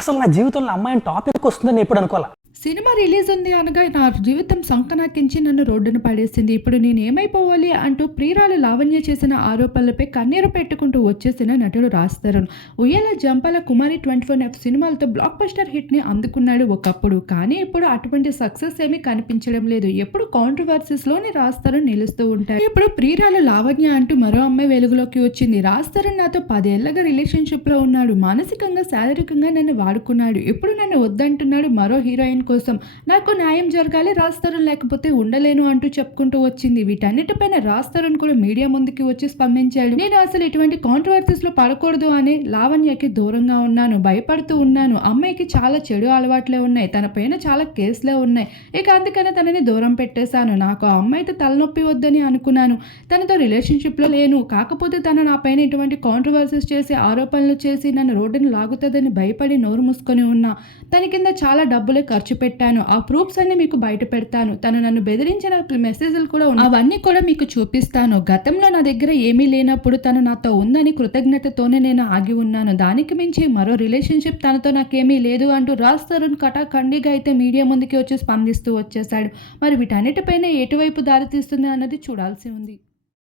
అసలు నా జీవితంలో అమ్మాయిని టాపిక్ వస్తుందని ఎప్పుడు అనుకోవాలా? సినిమా రిలీజ్ ఉంది అనగా నా జీవితం సంకనాకించి నన్ను రోడ్డున పడేసింది. ఇప్పుడు నేను ఏమైపోవాలి అంటూ ప్రియురాలు లావణ్య చేసిన ఆరోపణలపై కన్నీరు పెట్టుకుంటూ వచ్చేసిన నటుడు రాస్తారు Uyyala Jampala Kumari twenty four F సినిమాలతో బ్లాక్ బస్టర్ హిట్ని అందుకున్నాడు ఒకప్పుడు. కానీ ఇప్పుడు అటువంటి సక్సెస్ ఏమీ కనిపించడం లేదు. ఎప్పుడు కాంట్రవర్సీస్లోనే లోనే రాస్తారు నిలుస్తూ ఉంటాడు. ఇప్పుడు ప్రియురాలు లావణ్య అంటూ మరో అమ్మాయి వెలుగులోకి వచ్చింది. రాస్తారు నాతో పదేళ్ళగా రిలేషన్షిప్లో ఉన్నాడు. మానసికంగా శారీరకంగా నన్ను వాడుకున్నాడు. ఇప్పుడు నన్ను వద్దంటున్నాడు మరో హీరోయిన్ కోసం. నాకు న్యాయం జరగాలి రాస్తారు లేకపోతే ఉండలేను అంటూ చెప్పుకుంటూ వచ్చింది. వీటన్నిటిపైన రాస్తారు కూడా మీడియా ముందుకి వచ్చి స్పందించాడు. నేను అసలు ఇటువంటి కాంట్రవర్సీస్లో పడకూడదు అని లావణ్యకి దూరంగా ఉన్నాను భయపడుతూ ఉన్నాను. అమ్మాయికి చాలా చెడు అలవాట్లే ఉన్నాయి తన పైన చాలా కేసులే ఉన్నాయి. ఇక అందుకనే తనని దూరం పెట్టేశాను. నాకు ఆ అమ్మాయితో తలనొప్పి వద్దని అనుకున్నాను. తనతో రిలేషన్షిప్లో లేను. కాకపోతే తను నా పైన ఇటువంటి కాంట్రవర్సీస్ చేసి ఆరోపణలు చేసి నన్ను రోడ్డుని లాగుతుందని భయపడి నోరు మూసుకొని ఉన్నా. తన కింద చాలా డబ్బులే ఖర్చు పెట్టాను ఆ ప్రూఫ్స్ అన్ని మీకు బయట పెడతాను. తను నన్ను బెదిరించిన మెసేజ్లు కూడా అవన్నీ కూడా మీకు చూపిస్తాను. గతంలో నా దగ్గర ఏమీ లేనప్పుడు తను నాతో ఉందని కృతజ్ఞతతోనే నేను ఆగి ఉన్నాను. దానికి మించి మరో రిలేషన్షిప్ తనతో నాకేమీ లేదు అంటూ రాజ్ తరుణ్ కటాఖండిగా అయితే మీడియా ముందుకి వచ్చి స్పందిస్తూ వచ్చేశాడు. మరి వీటన్నిటిపైన ఎటువైపు దారితీస్తుంది అన్నది చూడాల్సి ఉంది.